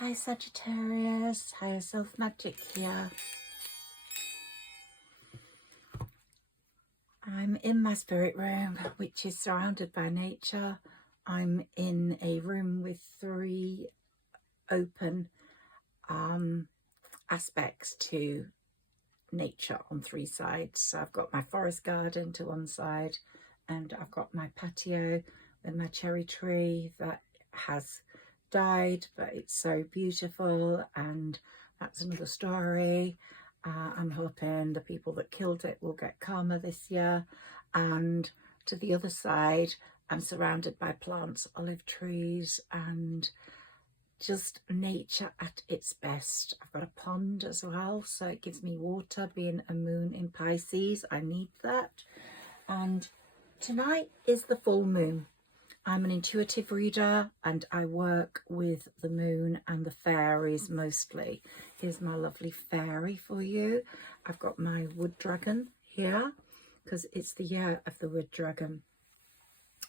Hi Sagittarius, Higherself Magic here. I'm in my spirit room, which is surrounded by nature. I'm in a room with 3 open aspects to nature on 3 sides. So I've got my forest garden to one side, and I've got my patio with my cherry tree that has died, but it's so beautiful, and that's another story. I'm hoping the people that killed it will get karma this year. And to the other side, I'm surrounded by plants, olive trees, and just nature at its best. I've got a pond as well, so it gives me water. Being a moon in Pisces, I need that. And tonight is the full moon. I'm an intuitive reader and I work with the moon and the fairies mostly. Here's my lovely fairy for you. I've got my wood dragon here because it's the year of the wood dragon,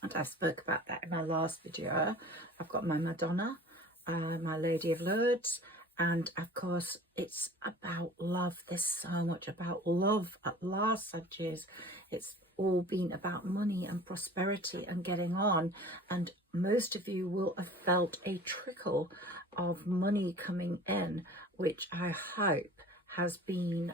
and I spoke about that in my last video. I've got my Madonna, my Lady of Lourdes, and of course it's about love. There's so much about love at last, Sagittarius. It's all been about money and prosperity and getting on, and most of you will have felt a trickle of money coming in, which I hope has been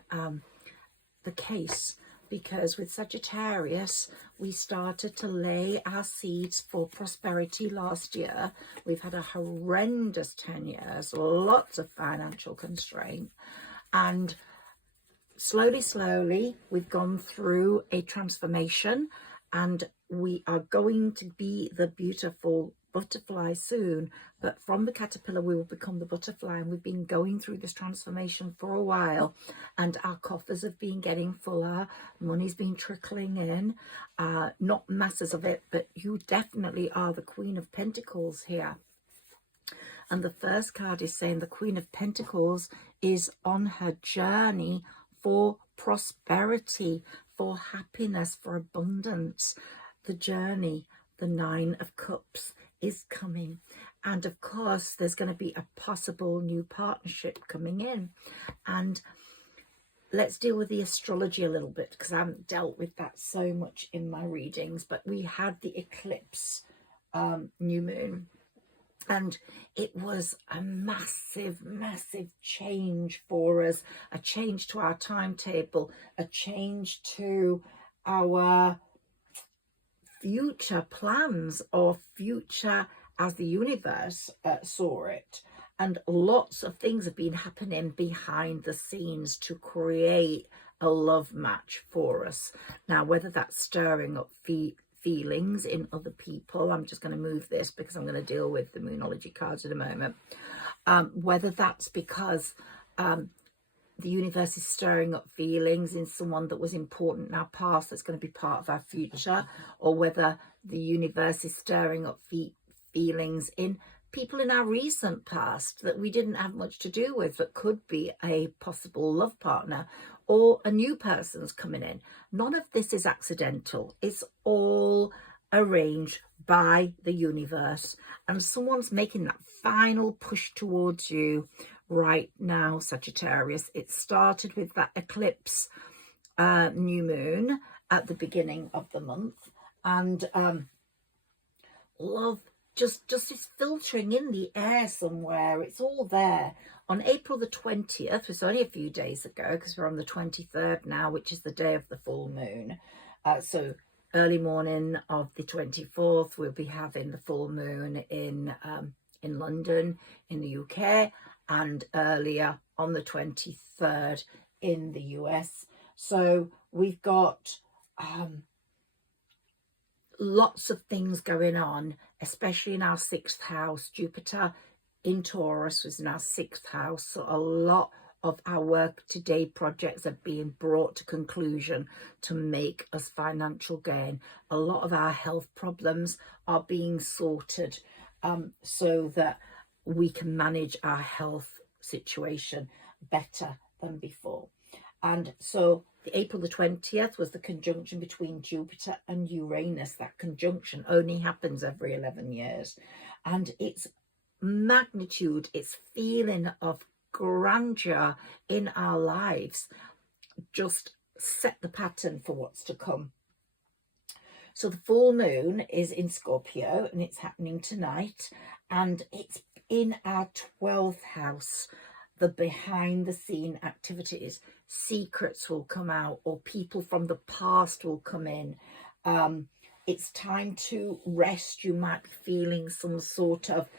the case, because with Sagittarius we started to lay our seeds for prosperity last year. We've had a horrendous 10 years, lots of financial constraint, and slowly we've gone through a transformation, and we are going to be the beautiful butterfly soon. But from the caterpillar we will become the butterfly, and we've been going through this transformation for a while, and our coffers have been getting fuller, money's been trickling in, not masses of it, but you definitely are the Queen of Pentacles here. And the first card is saying the Queen of Pentacles is on her journey for prosperity, for happiness, for abundance. The journey, the 9 of Cups, is coming. And of course, there's going to be a possible new partnership coming in. And let's deal with the astrology a little bit, because I haven't dealt with that so much in my readings. But we had the eclipse new moon, and it was a massive change for us, a change to our timetable, a change to our future plans, or future as the universe saw it. And lots of things have been happening behind the scenes to create a love match for us. Now, whether that's stirring up feelings in other people, I'm just going to move this because I'm going to deal with the Moonology cards in a moment. Whether that's because the universe is stirring up feelings in someone that was important in our past that's going to be part of our future, or whether the universe is stirring up feelings in people in our recent past that we didn't have much to do with, that could be a possible love partner, or a new person's coming in. None of this is accidental. It's all arranged by the universe, and someone's making that final push towards you right now, Sagittarius. It started with that eclipse new moon at the beginning of the month, and love just is filtering in the air somewhere. It's all there. On April the 20th, it was only a few days ago, because we're on the 23rd now, which is the day of the full moon. So early morning of the 24th, we'll be having the full moon in London, in the UK, and earlier on the 23rd in the US. So we've got lots of things going on, especially in our 6th house. Jupiter in Taurus was in our 6th house, so a lot of our work today projects are being brought to conclusion to make us financial gain. A lot of our health problems are being sorted so that we can manage our health situation better than before. And so the April the 20th was the conjunction between Jupiter and Uranus. That conjunction only happens every 11 years, and it's magnitude, its feeling of grandeur in our lives just set the pattern for what's to come. So the full moon is in Scorpio and it's happening tonight, and it's in our 12th house. The behind the scene activities, secrets will come out, or people from the past will come in. It's time to rest. You might be feeling some sort of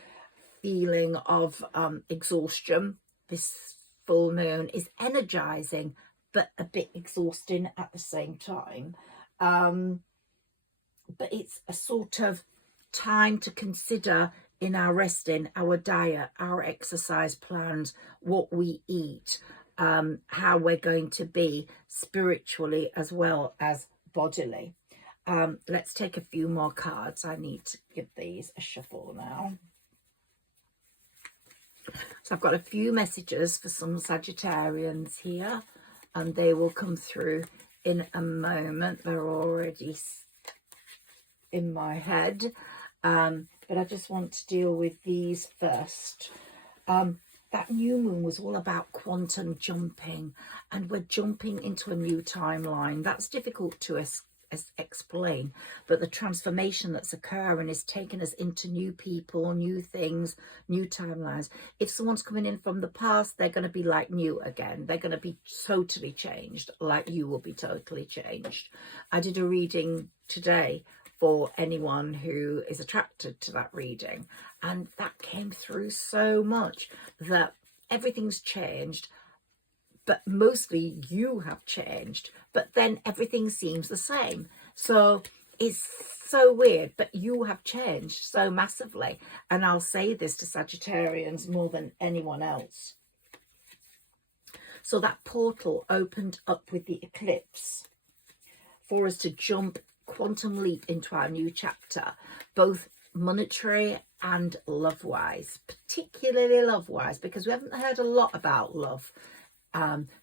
feeling of exhaustion. This full moon is energizing but a bit exhausting at the same time. But it's a sort of time to consider in our resting, our diet, our exercise plans, what we eat, how we're going to be spiritually as well as bodily. Let's take a few more cards. I need to give these a shuffle now. So I've got a few messages for some Sagittarians here, and they will come through in a moment. They're already in my head, but I just want to deal with these first. That new moon was all about quantum jumping, and we're jumping into a new timeline. That's difficult to explain, but the transformation that's occurring is taking us into new people, new things, new timelines. If someone's coming in from the past, they're going to be like new again. They're going to be totally changed, like you will be totally changed. I did a reading today for anyone who is attracted to that reading, and that came through so much, that everything's changed, but mostly you have changed, but then everything seems the same. So it's so weird, but you have changed so massively. And I'll say this to Sagittarians more than anyone else. So that portal opened up with the eclipse for us to jump, quantum leap into our new chapter, both monetary and love-wise, particularly love-wise, because we haven't heard a lot about love.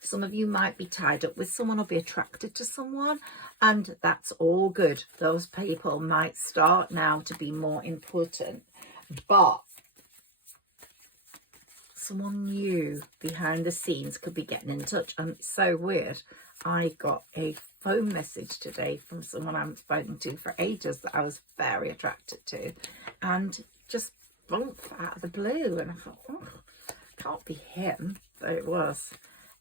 Some of you might be tied up with someone or be attracted to someone, and that's all good. Those people might start now to be more important, but someone new behind the scenes could be getting in touch. And it's so weird. I got a phone message today from someone I haven't spoken to for ages that I was very attracted to, and just bump out of the blue, and I thought, oh, can't be him, but it was.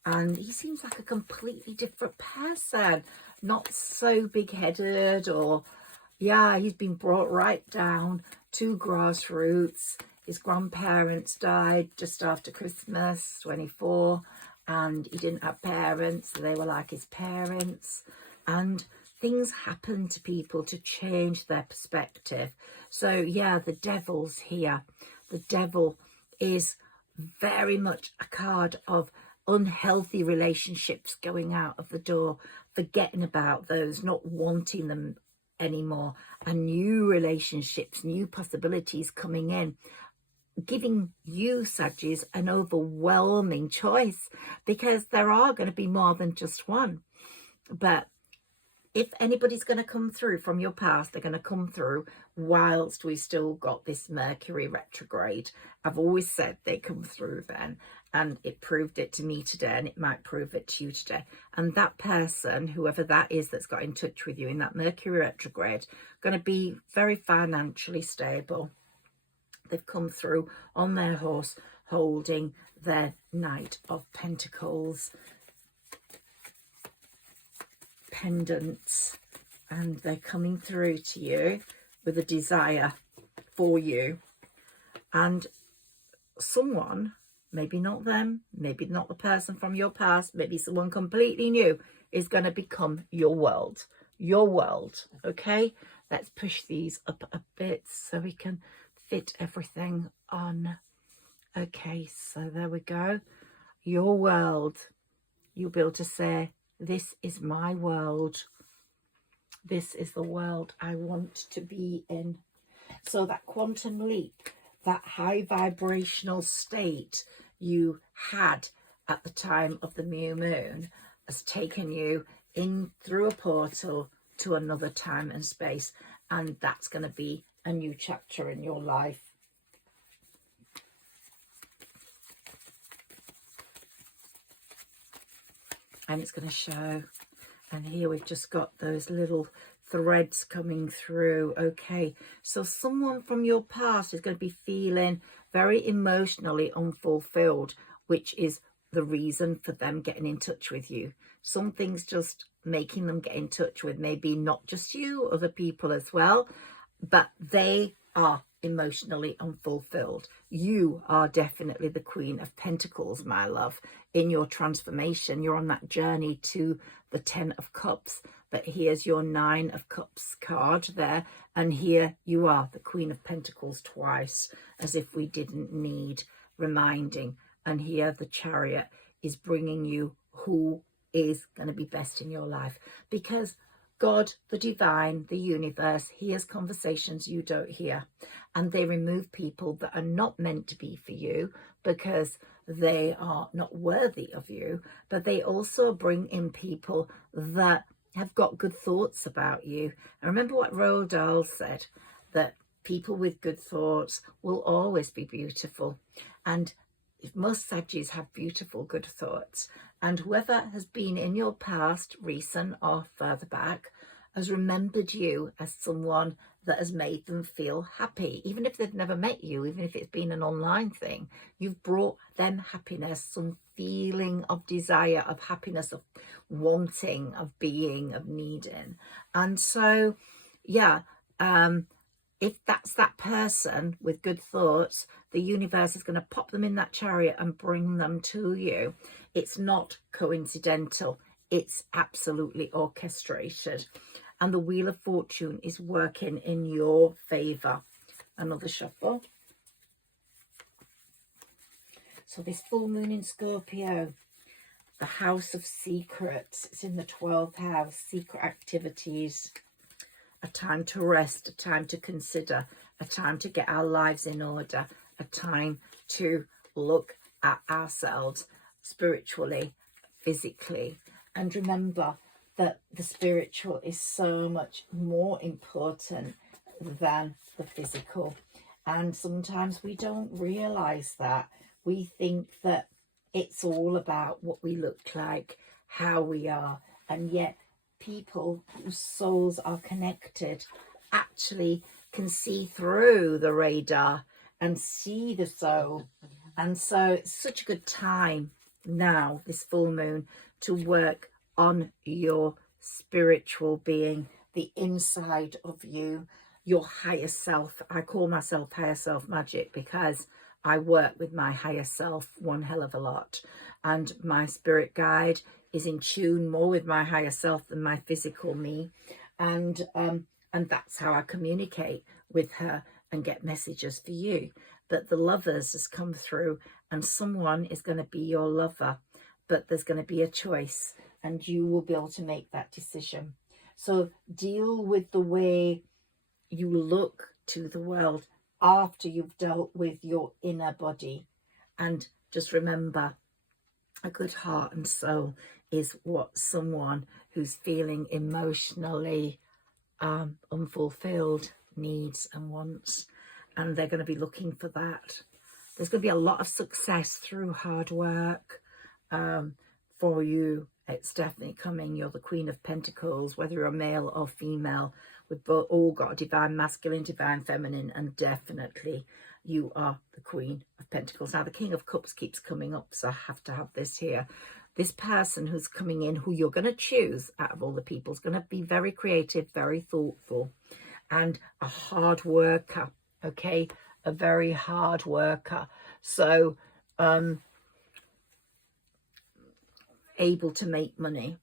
And he seems like a completely different person, not so big-headed, or yeah, he's been brought right down to grassroots. His grandparents died just after Christmas 24, and he didn't have parents, so they were like his parents. And things happen to people to change their perspective. So yeah, the devil's here. The devil is very much a card of unhealthy relationships going out of the door, forgetting about those, not wanting them anymore, and new relationships, new possibilities coming in, giving you, Sagittarius, an overwhelming choice, because there are going to be more than just one. But if anybody's going to come through from your past, they're going to come through whilst we still got this Mercury retrograde. I've always said they come through then, and it proved it to me today, and it might prove it to you today. And that person, whoever that is that's got in touch with you in that Mercury retrograde, going to be very financially stable. They've come through on their horse holding their Knight of Pentacles pendants, and they're coming through to you with a desire for you. And someone, maybe not them, maybe not the person from your past, maybe someone completely new, is going to become your world. Your world. Okay, let's push these up a bit so we can fit everything on. Okay, so there we go. Your world. You'll be able to say, this is my world. This is the world I want to be in. So that quantum leap, that high vibrational state you had at the time of the new moon, has taken you in through a portal to another time and space. And that's going to be a new chapter in your life. and it's going to show. And here we've just got those little threads coming through. Okay, so someone from your past is going to be feeling very emotionally unfulfilled, which is the reason for them getting in touch with you. Something's just making them get in touch with maybe not just you, other people as well, but they are emotionally unfulfilled. You are definitely the Queen of Pentacles, my love. In your transformation, you're on that journey to the 10 of Cups, but here's your 9 of Cups card there, and here you are, the Queen of Pentacles twice, as if we didn't need reminding. And here the Chariot is bringing you who is going to be best in your life, because God, the divine, the universe, hears conversations you don't hear, and they remove people that are not meant to be for you because they are not worthy of you, but they also bring in people that have got good thoughts about you. And remember what Roald Dahl said, that people with good thoughts will always be beautiful. And most Saggis have beautiful, good thoughts. And whoever has been in your past, recent or further back, has remembered you as someone that has made them feel happy. Even if they've never met you, even if it's been an online thing, you've brought them happiness, some feeling of desire, of happiness, of wanting, of being, of needing. And so, yeah, if that's that person with good thoughts, the universe is going to pop them in that chariot and bring them to you. It's not coincidental. It's absolutely orchestrated. And the Wheel of Fortune is working in your favour. Another shuffle. So this full moon in Scorpio, the House of Secrets. It's in the 12th house. Secret activities. A time to rest, a time to consider, a time to get our lives in order, a time to look at ourselves spiritually, physically. And remember that the spiritual is so much more important than the physical. And sometimes we don't realize that. We think that it's all about what we look like, how we are, and yet people whose souls are connected actually can see through the radar and see the soul. And so it's such a good time now, this full moon, to work on your spiritual being, the inside of you, your higher self. I call myself Higher Self Magic because I work with my higher self one hell of a lot, and my spirit guide is in tune more with my higher self than my physical me, and that's how I communicate with her and get messages for you. But the Lovers has come through, and someone is going to be your lover, but there's going to be a choice, and you will be able to make that decision. So deal with the way you look to the world after you've dealt with your inner body. And just remember, a good heart and soul is what someone who's feeling emotionally unfulfilled needs and wants. And they're going to be looking for that. There's going to be a lot of success through hard work for you. It's definitely coming. You're the Queen of Pentacles, whether you're a male or female. We've all got a divine masculine, divine feminine, and definitely you are the Queen of Pentacles. Now, the King of Cups keeps coming up, so I have to have this here. This person who's coming in, who you're going to choose out of all the people, is going to be very creative, very thoughtful, and a hard worker, okay? A very hard worker. So, able to make money.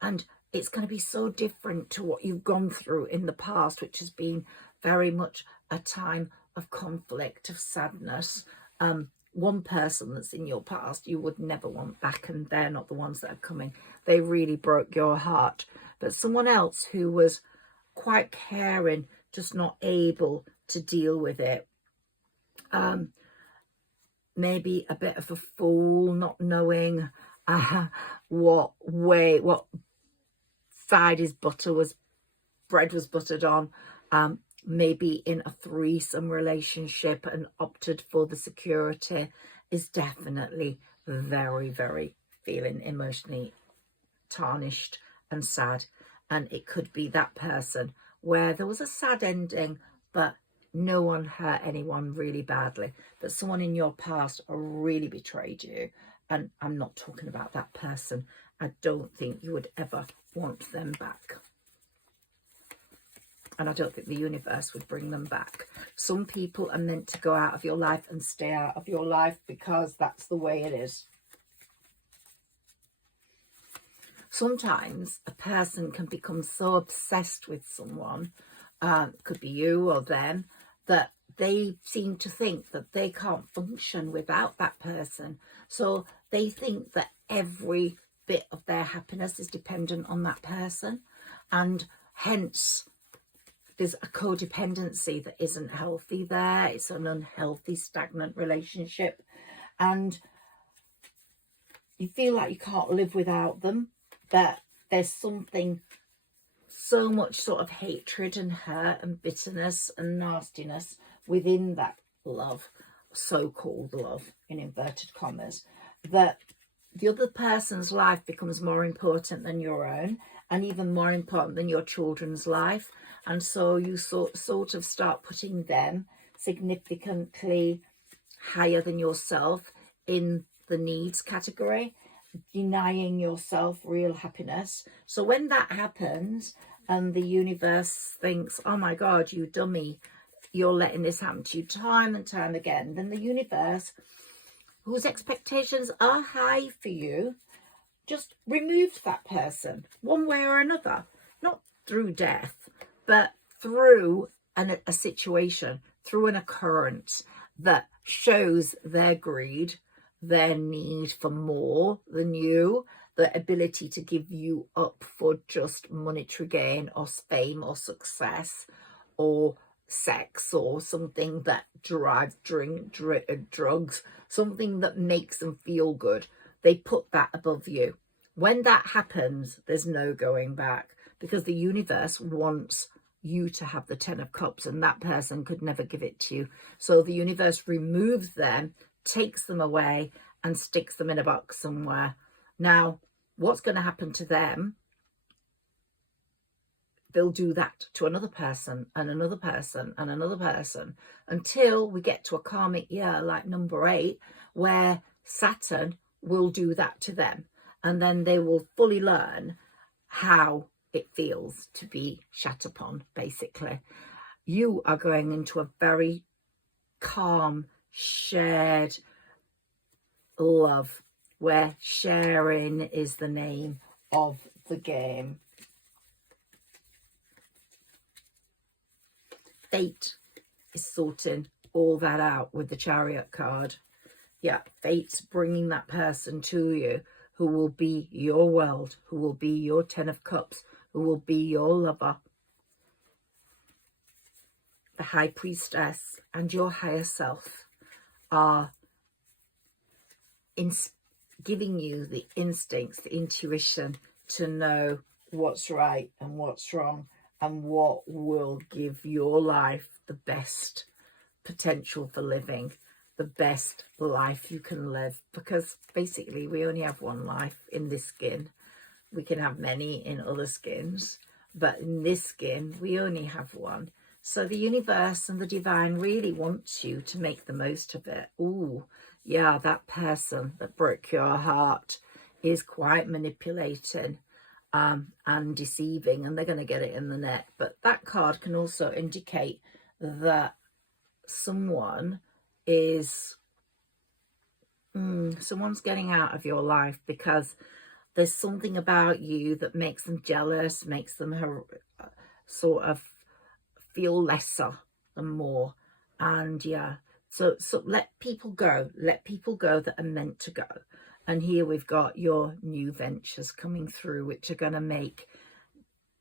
And it's going to be so different to what you've gone through in the past, which has been very much a time of conflict, of sadness. One person that's in your past you would never want back, and they're not the ones that are coming. They really broke your heart. But someone else who was quite caring, just not able to deal with it. Maybe a bit of a fool, not knowing what side his bread was buttered on. Maybe in a threesome relationship and opted for the security, is definitely very, very feeling emotionally tarnished and sad. And it could be that person where there was a sad ending, but no one hurt anyone really badly, but someone in your past really betrayed you. And I'm not talking about that person. I don't think you would ever want them back. And I don't think the universe would bring them back. Some people are meant to go out of your life and stay out of your life because that's the way it is. Sometimes a person can become so obsessed with someone, could be you or them, that they seem to think that they can't function without that person. So they think that every bit of their happiness is dependent on that person. And hence, there's a codependency that isn't healthy there. It's an unhealthy, stagnant relationship. And you feel like you can't live without them. But there's something, so much sort of hatred and hurt and bitterness and nastiness within that love, so-called love, in inverted commas, that the other person's life becomes more important than your own, and even more important than your children's life. And so you sort of start putting them significantly higher than yourself in the needs category, denying yourself real happiness. So when that happens and the universe thinks, oh my God, you dummy, you're letting this happen to you time and time again, then the universe, whose expectations are high for you, just removed that person one way or another, not through death, but through a situation, through an occurrence that shows their greed, their need for more than you, the ability to give you up for just monetary gain or fame or success or sex or something that drives drugs, something that makes them feel good. They put that above you. When that happens, there's no going back, because the universe wants you to have the 10 of Cups and that person could never give it to you. So the universe removes them, takes them away and sticks them in a box somewhere. Now, what's going to happen to them? They'll do that to another person and another person and another person until we get to a karmic year like number 8, where Saturn will do that to them. And then they will fully learn how it feels to be shat upon, basically. You are going into a very calm, shared love, where sharing is the name of the game. Fate is sorting all that out with the Chariot card. Yeah, fate's bringing that person to you who will be your world, who will be your 10 of Cups, who will be your lover. The High Priestess and your higher self are giving you the instincts, the intuition to know what's right and what's wrong and what will give your life the best potential for living, the best life you can live. Because basically we only have one life in this skin. We can have many in other skins, but in this skin we only have one. So the universe and the divine really wants you to make the most of it. Ooh, yeah, that person that broke your heart is quite manipulating and deceiving, and they're going to get it in the net. But that card can also indicate that someone is someone's getting out of your life because there's something about you that makes them jealous, makes them sort of feel lesser than more. And yeah, so let people go that are meant to go. And here we've got your new ventures coming through, which are going to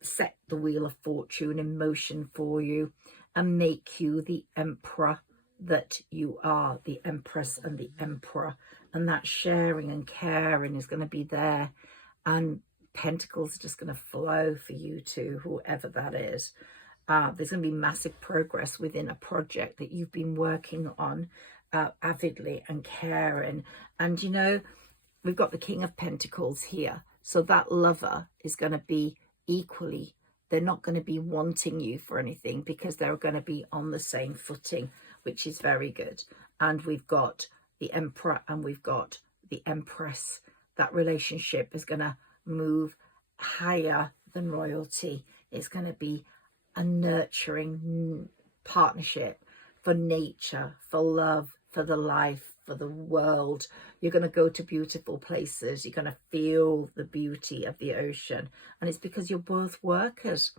set the wheel of fortune in motion for you and make you the emperor that you are, the empress and the emperor. And that sharing and caring is going to be there, and pentacles are just going to flow for you too, whoever that is. There's going to be massive progress within a project that you've been working on avidly and caring. And you know, we've got the King of Pentacles here. So that lover is going to be equally, they're not going to be wanting you for anything because they're going to be on the same footing, which is very good. And we've got the Emperor and we've got the Empress. That relationship is going to move higher than royalty. It's going to be a nurturing partnership for nature, for love, for the life, for the world. You're going to go to beautiful places. You're going to feel the beauty of the ocean. And it's because you're both workers,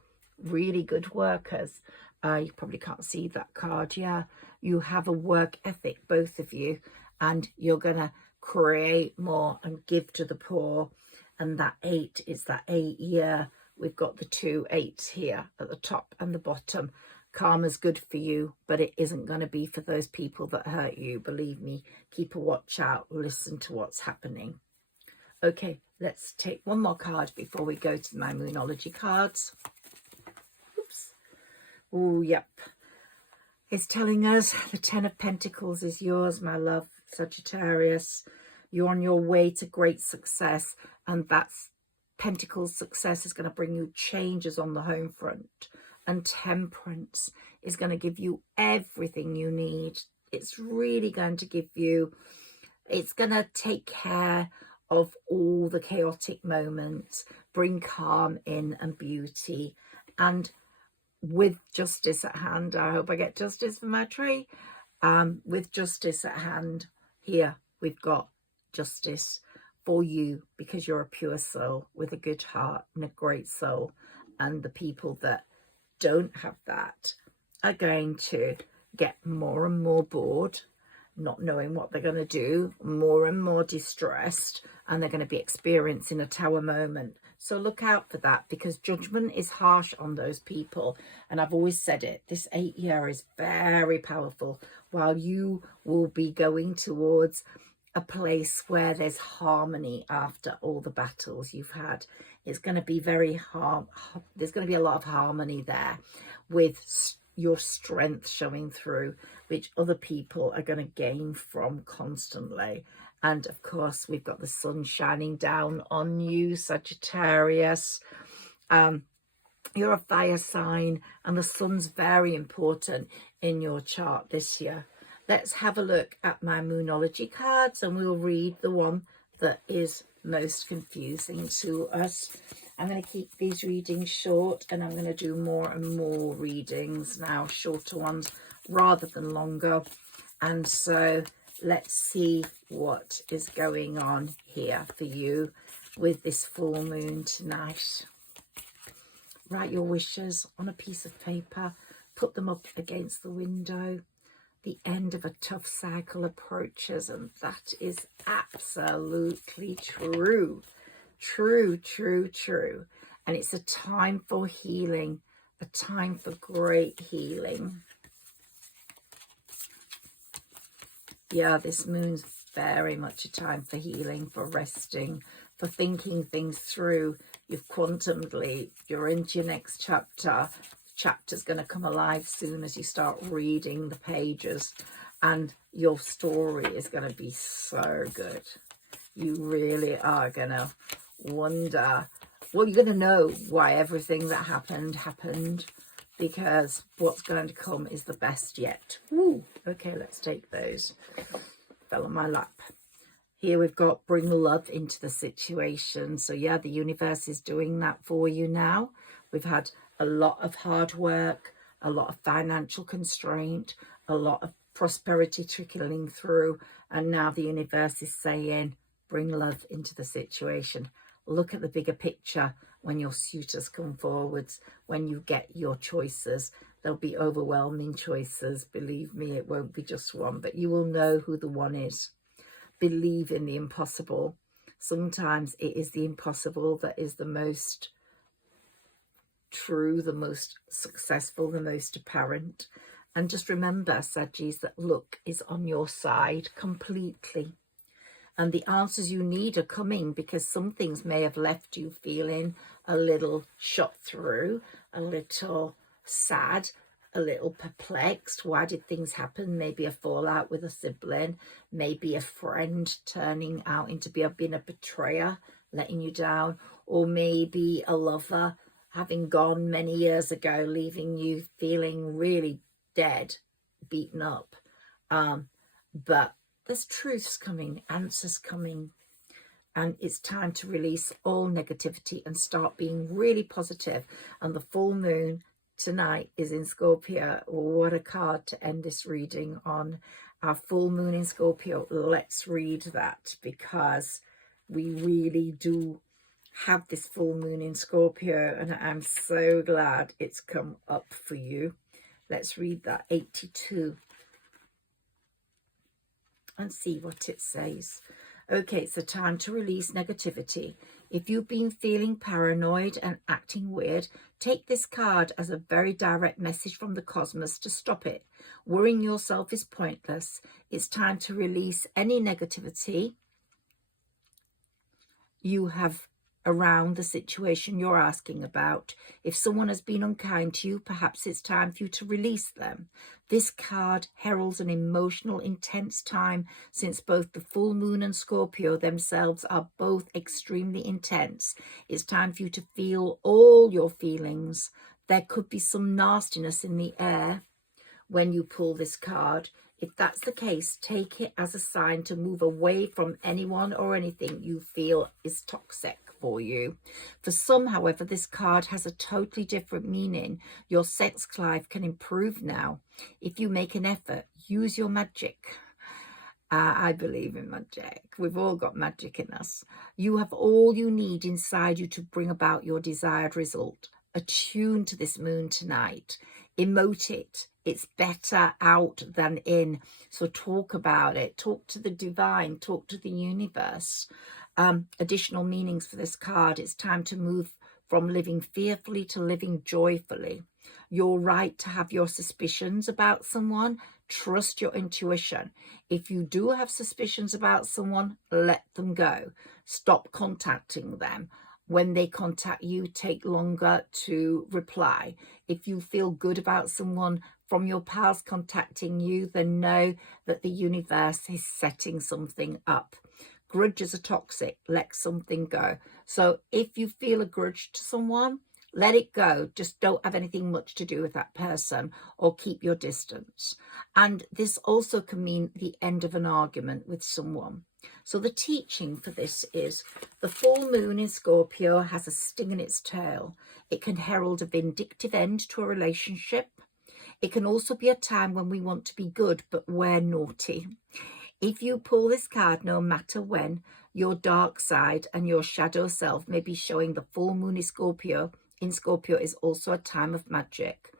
really good workers. You probably can't see that card. Yeah, you have a work ethic, both of you, and you're going to create more and give to the poor. And that 8 is that 8 year. We've got the 2 8s here at the top and the bottom. Karma's good for you, but it isn't going to be for those people that hurt you. Believe me, keep a watch out, listen to what's happening. Okay, let's take one more card before we go to my Moonology cards. Oops. Oh, yep. It's telling us the 10 of Pentacles is yours, my love, Sagittarius. You're on your way to great success, and that's Pentacles success is going to bring you changes on the home front. And Temperance is going to give you everything you need. It's really going to give you, it's going to take care of all the chaotic moments, bring calm in and beauty. And with justice at hand, I hope I get justice for my tree. With justice at hand, here we've got justice for you because you're a pure soul with a good heart and a great soul. And the people that don't have that are going to get more and more bored, not knowing what they're going to do, more and more distressed, and they're going to be experiencing a tower moment. So look out for that, because judgment is harsh on those people. And I've always said it, this 8 year is very powerful, while you will be going towards a place where there's harmony after all the battles you've had. It's going to be there's going to be a lot of harmony there, with your strength showing through, which other people are going to gain from constantly. And of course, we've got the sun shining down on you, Sagittarius. You're a fire sign, and the sun's very important in your chart this year. Let's have a look at my Moonology cards, and we'll read the one that is most confusing to us. I'm going to keep these readings short, and I'm going to do more and more readings now, shorter ones rather than longer. And so let's see what is going on here for you with this full moon tonight. Write your wishes on a piece of paper, put them up against the window. The end of a tough cycle approaches, and that is absolutely true. True, true, true. And it's a time for healing, a time for great healing. Yeah, this moon's very much a time for healing, for resting, for thinking things through. You've quantum leaped, you're into your next chapter. Chapter's going to come alive soon as you start reading the pages, and your story is going to be so good. You really are going to wonder, well, you're going to know why everything that happened, because what's going to come is the best yet. Woo. Okay, let's take those. Fell on my lap. Here we've got bring love into the situation. So yeah, the universe is doing that for you now. We've had a lot of hard work, a lot of financial constraint, a lot of prosperity trickling through, and now the universe is saying bring love into the situation. Look at the bigger picture when your suitors come forwards, when you get your choices. There'll be overwhelming choices, believe me. It won't be just one, but you will know who the one is. Believe in the impossible. Sometimes it is the impossible that is the most true, the most successful, the most apparent. And just remember, Saggis, that luck is on your side completely. And the answers you need are coming, because some things may have left you feeling a little shot through, a little sad, a little perplexed. Why did things happen? Maybe a fallout with a sibling, maybe a friend turning out into being a betrayer, letting you down, or maybe a lover having gone many years ago, leaving you feeling really dead, beaten up. But there's truths coming, answers coming, and it's time to release all negativity and start being really positive. And the full moon tonight is in Scorpio. What a card to end this reading on. Our full moon in Scorpio. Let's read that, because we really do have this full moon in Scorpio, and I'm so glad it's come up for you. Let's read that 82 and see what it says. Okay, it's the time to release negativity. If you've been feeling paranoid and acting weird, take this card as a very direct message from the cosmos to stop it. Worrying yourself is pointless. It's time to release any negativity you have around the situation you're asking about. If someone has been unkind to you, perhaps it's time for you to release them. This card heralds an emotional, intense time, since both the full moon and Scorpio themselves are both extremely intense. It's time for you to feel all your feelings. There could be some nastiness in the air when you pull this card. If that's the case, take it as a sign to move away from anyone or anything you feel is toxic for you. For some, however, this card has a totally different meaning. Your sex life can improve now. If you make an effort, use your magic. I believe in magic. We've all got magic in us. You have all you need inside you to bring about your desired result. Attune to this moon tonight. Emote it. It's better out than in. So talk about it. Talk to the divine. Talk to the universe. Additional meanings for this card. It's time to move from living fearfully to living joyfully. You're right to have your suspicions about someone. Trust your intuition. If you do have suspicions about someone, let them go. Stop contacting them. When they contact you, take longer to reply. If you feel good about someone from your past contacting you, then know that the universe is setting something up. Grudges are toxic. Let something go. So if you feel a grudge to someone, let it go. Just don't have anything much to do with that person, or keep your distance. And this also can mean the end of an argument with someone. So the teaching for this is the full moon in Scorpio has a sting in its tail. It can herald a vindictive end to a relationship. It can also be a time when we want to be good, but we're naughty. If you pull this card, no matter when, your dark side and your shadow self may be showing. The full moon in Scorpio is also a time of magic.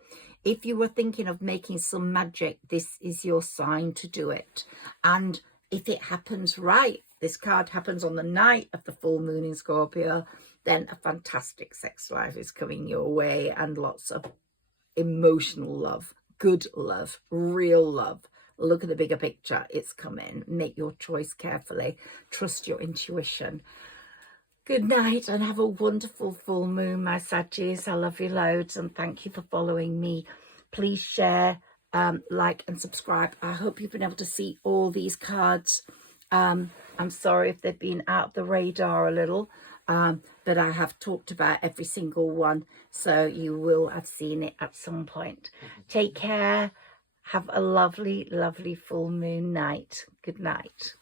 If you were thinking of making some magic, this is your sign to do it. And if it happens right, this card happens on the night of the full moon in Scorpio, then a fantastic sex life is coming your way, and lots of emotional love, good love, real love. Look at the bigger picture. It's coming. Make your choice carefully. Trust your intuition. Good night, and have a wonderful full moon, my Saggis. I love you loads, and thank you for following me. Please share, like and subscribe. I hope you've been able to see all these cards. I'm sorry if they've been out of the radar a little, but I have talked about every single one, so you will have seen it at some point. Take care. Have a lovely, lovely full moon night. Good night.